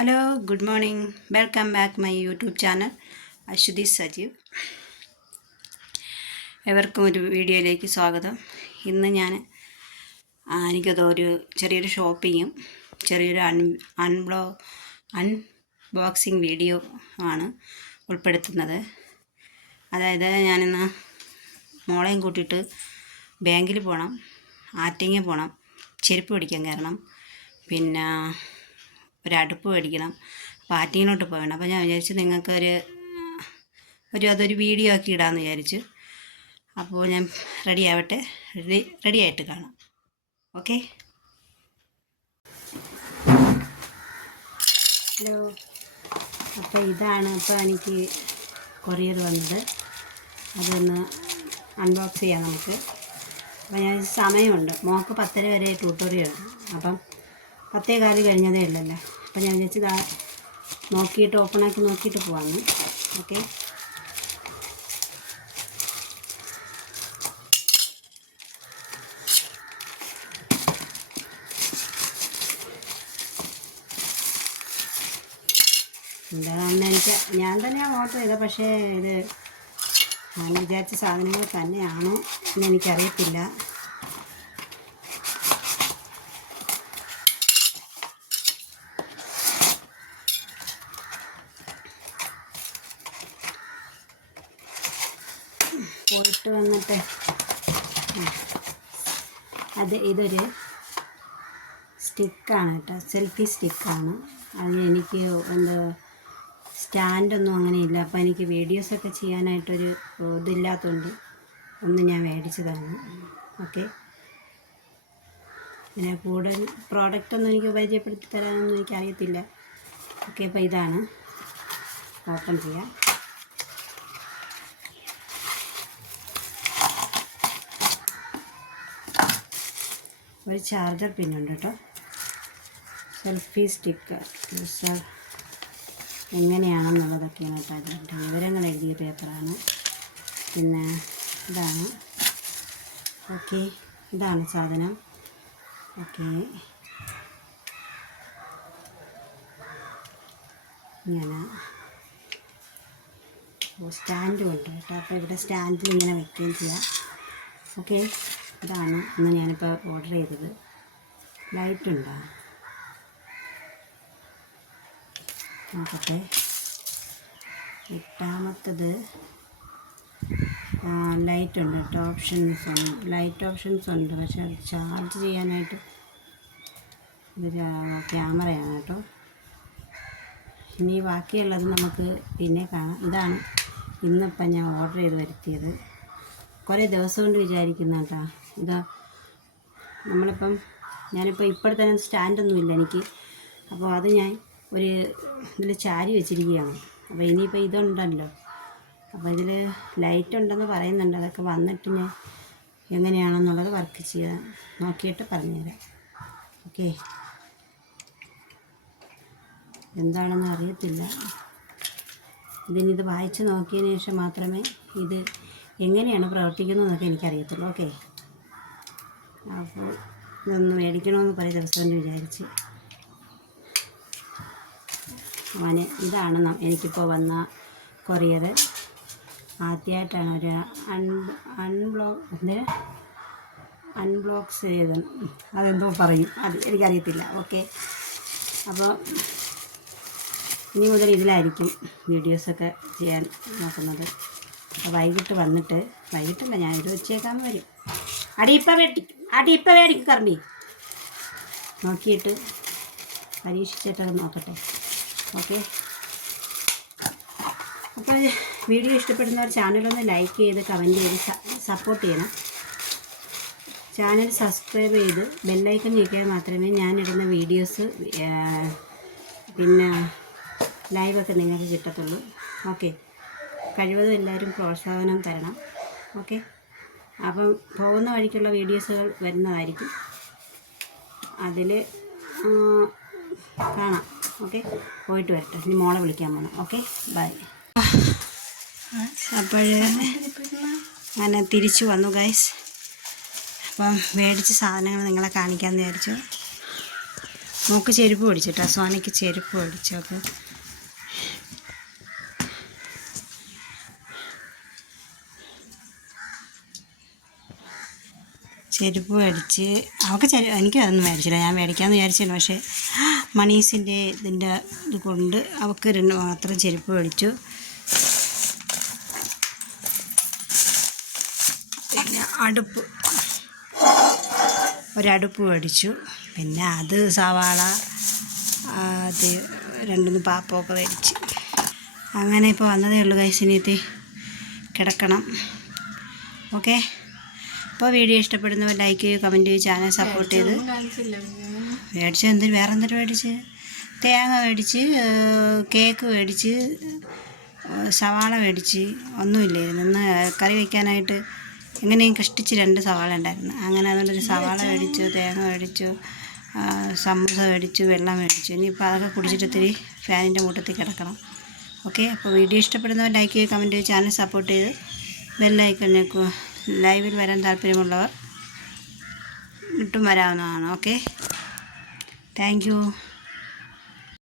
Hello good morning welcome back my YouTube channel Aswathy Sajeev. എവർക്കും ഒരു വീഡിയോയിലേക്ക് സ്വാഗതം. ഇന്ന് ഞാൻ എനിക്കതൊരു ചെറിയൊരു ഷോപ്പിങ്ങും ചെറിയൊരു അൺബോക്സിങ് വീഡിയോ ആണ് ഉൾപ്പെടുത്തുന്നത്. അതായത് ഞാനിന്ന് മോളെയും കൂട്ടിയിട്ട് ബാങ്കിൽ പോകണം, ആറ്റിങ്ങ പോകണം, ചെരുപ്പ് പിടിക്കാൻ കയറണം, പിന്നെ ഒരടുപ്പ് മേടിക്കണം. അപ്പോൾ ആറ്റിങ്ങിലോട്ട് പോകണം. അപ്പോൾ ഞാൻ വിചാരിച്ചു അതൊരു വീഡിയോ ആക്കി ഇടാമെന്ന് വിചാരിച്ചു. അപ്പോൾ ഞാൻ റെഡി ആവട്ടെ, റെഡി ആയിട്ട് കാണാം. ഓക്കെ. ഹലോ. അപ്പോൾ ഇതാണ് ഇപ്പോൾ എനിക്ക് കൊറിയർ വന്നത്. അതൊന്ന് അൺബോക്സ് ചെയ്യാം നമുക്ക്. അപ്പോൾ ഞാൻ സമയമുണ്ട്, മോൾക്ക് 10:30 വരെ ട്യൂട്ടോറിയൽ ഉണ്ട്. അപ്പം 10:15 കഴിഞ്ഞതേ ഉള്ളല്ലോ. അപ്പോൾ ഞാൻ വിചാരിച്ചത് നോക്കിയിട്ട് ഓപ്പണാക്കി നോക്കിയിട്ട് പോവാമെന്ന്. ഓക്കെ. എന്താണെന്ന് ഞാൻ തന്നെയാണ് ഓർഡർ ചെയ്തത്. പക്ഷേ ഇത് ഞാൻ വിചാരിച്ച സാധനങ്ങൾ തന്നെയാണോ എന്ന് എനിക്കറിയത്തില്ല. പോയിട്ട് വന്നിട്ട് ഇതൊരു സ്റ്റിക്കാണ് കേട്ടോ, സെൽഫി സ്റ്റിക്കാണ്. അതിന് എനിക്ക് സ്റ്റാൻഡൊന്നും അങ്ങനെയില്ല. അപ്പോൾ എനിക്ക് വീഡിയോസൊക്കെ ചെയ്യാനായിട്ടൊരു ഇതില്ലാത്തതുകൊണ്ട് ഒന്ന് ഞാൻ മേടിച്ചതാണ്. ഓക്കെ. പിന്നെ കൂടുതൽ പ്രോഡക്റ്റൊന്നും എനിക്ക് പരിചയപ്പെടുത്തി തരാനൊന്നും എനിക്കറിയത്തില്ല. ഓക്കെ. അപ്പോൾ ഇതാണ്, ഓപ്പൺ ചെയ്യാം. ഒരു ചാർജർ പിന്നുണ്ട് കേട്ടോ. സെൽഫി സ്റ്റിക്കർ എങ്ങനെയാണെന്നുള്ളതൊക്കെയാണ് കേട്ടോ. അതിൻ്റെ വിവരങ്ങൾ എഴുതിയ പേപ്പറാണ്. പിന്നെ ഇതാണ്. ഓക്കെ. ഇതാണ് സാധനം. ഓക്കെ. ഇങ്ങനെ സ്റ്റാൻഡും ഉണ്ട് കേട്ടോ. അപ്പോൾ ഇവിടെ സ്റ്റാൻഡിൽ ഇങ്ങനെ വയ്ക്കുകയും ചെയ്യാം. ഓക്കെ. ഇതാണ് ഇന്ന് ഞാനിപ്പോൾ ഓർഡർ ചെയ്തത്. ലൈറ്റുണ്ടോ നോക്കട്ടെ. എട്ടാമത്തത് ലൈറ്റുണ്ട് കേട്ടോ. ലൈറ്റ് ഓപ്ഷൻസ് ഉണ്ട്. പക്ഷെ അത് ചാർജ് ചെയ്യാനായിട്ട് ഇതൊരു ക്യാമറയാണ് കേട്ടോ. ഇനി ബാക്കിയുള്ളത് നമുക്ക് പിന്നെ കാണാം. ഇതാണ് ഇന്നിപ്പം ഞാൻ ഓർഡർ ചെയ്ത് വരുത്തിയത്. കുറേ ദിവസം കൊണ്ട് വിചാരിക്കുന്ന കേട്ടോ. ഞാനിപ്പോൾ ഇപ്പോഴത്തെ സ്റ്റാൻഡൊന്നുമില്ല എനിക്ക്. അപ്പോൾ അത് ഞാൻ ഒരു ഇതിൽ ചാരി വെച്ചിരിക്കുകയാണ്. അപ്പോൾ ഇനിയിപ്പോൾ ഇതുണ്ടല്ലോ. അപ്പോൾ ഇതിൽ ലൈറ്റ് ഉണ്ടെന്ന് പറയുന്നുണ്ട്. അതൊക്കെ വന്നിട്ട് ഞാൻ എങ്ങനെയാണെന്നുള്ളത് വർക്ക് ചെയ്യാൻ നോക്കിയിട്ട് പറഞ്ഞുതരാം. ഓക്കെ. എന്താണെന്ന് അറിയത്തില്ല. ഇതിനിത് വായിച്ച് നോക്കിയതിന് ശേഷം മാത്രമേ ഇത് എങ്ങനെയാണ് പ്രവർത്തിക്കുന്നതെന്നൊക്കെ എനിക്കറിയത്തുള്ളൂ. ഓക്കെ. അപ്പോൾ ഇതൊന്ന് മേടിക്കണമെന്ന് കുറേ ദിവസം കൊണ്ട് വിചാരിച്ച്. ഇതാണ് എനിക്കിപ്പോൾ വന്ന കൊറിയർ. ആദ്യമായിട്ടാണ് ഒരു അൺബോക്സ് ചെയ്ത്, അതെന്തോ പറയും, അത് എനിക്കറിയത്തില്ല. ഓക്കെ. അപ്പോൾ ഇനി മുതൽ ഇതിലായിരിക്കും വീഡിയോസൊക്കെ ചെയ്യാൻ നോക്കുന്നത്. അപ്പോൾ വൈകിട്ടല്ല, ഞാനിത് വെച്ചേക്കാമെന്ന് വരും. അടിയിപ്പം മേടിക്കും കറമ്പി. നോക്കിയിട്ട് പരീക്ഷിച്ചിട്ടത് നോക്കട്ടെ. ഓക്കെ. അപ്പോൾ വീഡിയോ ഇഷ്ടപ്പെടുന്നവർ ചാനലൊന്ന് ലൈക്ക് ചെയ്ത് കമൻറ്റ് ചെയ്ത് സപ്പോർട്ട് ചെയ്യണം. ചാനൽ സബ്സ്ക്രൈബ് ചെയ്ത് ബെല്ലൈക്കൺ ഞെക്കിയാൽ മാത്രമേ ഞാനിടുന്ന വീഡിയോസ് പിന്നെ ലൈവൊക്കെ നിങ്ങൾക്ക് കിട്ടത്തുള്ളൂ. ഓക്കെ. കഴിവതും എല്ലാവരും പ്രോത്സാഹനം തരണം. ഓക്കെ. അപ്പം പോകുന്ന വഴിക്കുള്ള വീഡിയോസുകൾ വരുന്നതായിരിക്കും, അതിൽ കാണാം. ഓക്കെ. പോയിട്ട് വരട്ടെ. ഇനി മോളെ വിളിക്കാൻ പോകണം. ഓക്കെ. ബൈ. അപ്പോൾ അങ്ങനെ തിരിച്ചു വന്നു ഗൈസ്. അപ്പം മേടിച്ച സാധനങ്ങൾ നിങ്ങളെ കാണിക്കാമെന്ന് വിചാരിച്ചു. മോക്ക് ചെരുപ്പ് മേടിച്ചിട്ടോ, സോനയ്ക്ക് ചെരുപ്പ് മേടിച്ചു. അപ്പോൾ ചെരുപ്പ് മേടിച്ച് അവൾക്ക് എനിക്ക് അതൊന്നും മേടിച്ചില്ല, ഞാൻ മേടിക്കാമെന്ന് വിചാരിച്ചില്ല. പക്ഷേ മണീസിൻ്റെ ഇതിൻ്റെ ഇത് കൊണ്ട് അവൾക്ക് 2 മാത്രം ചെരുപ്പ് മേടിച്ചു. പിന്നെ ഒരടുപ്പ് മേടിച്ചു. പിന്നെ അത് സവാള അത് 2 പാപ്പമൊക്കെ മേടിച്ച്. അങ്ങനെ ഇപ്പോൾ വന്നതേ ഉള്ളൂ ഗൈസ്. ഇനിയത്തെ കിടക്കണം. ഓക്കെ, അപ്പോൾ വീഡിയോ ഇഷ്ടപ്പെടുന്നവർ ലൈക്ക് ചെയ്യുക, കമൻറ്റ് ചെയ്യുക, ചാനൽ സപ്പോർട്ട് ചെയ്ത്. മേടിച്ച് വേറെ എന്തൊരു മേടിച്ച്? തേങ്ങ മേടിച്ച്, കേക്ക് മേടിച്ച്, സവാള മേടിച്ച്. ഒന്നുമില്ലായിരുന്നു ഇന്ന് കറി വയ്ക്കാനായിട്ട്. എങ്ങനെയും കഷ്ടിച്ച് 2 സവാള ഉണ്ടായിരുന്നു. അങ്ങനെ അതുകൊണ്ടൊരു സവാള മേടിച്ചു, തേങ്ങ മേടിച്ചു, സമൂസ മേടിച്ചു, വെള്ളം മേടിച്ചു. ഇനിയിപ്പോൾ അതൊക്കെ കുടിച്ചിട്ട് ഇത്തിരി ഫാനിൻ്റെ മൂട്ടത്തിൽ കിടക്കണം. ഓക്കെ, അപ്പോൾ വീഡിയോ ഇഷ്ടപ്പെടുന്നവർ ലൈക്ക് ചെയ്യുക, കമൻറ്റ് ചെയ്യുക, ചാനൽ സപ്പോർട്ട് ചെയ്ത് ബെല്ലൈക്കൺ ഞെക്കുക. ലൈവിൽ വരാൻ താല്പര്യമുള്ളവർ ഇട്ടും വരാവുന്നതാണ്. Okay, thank you.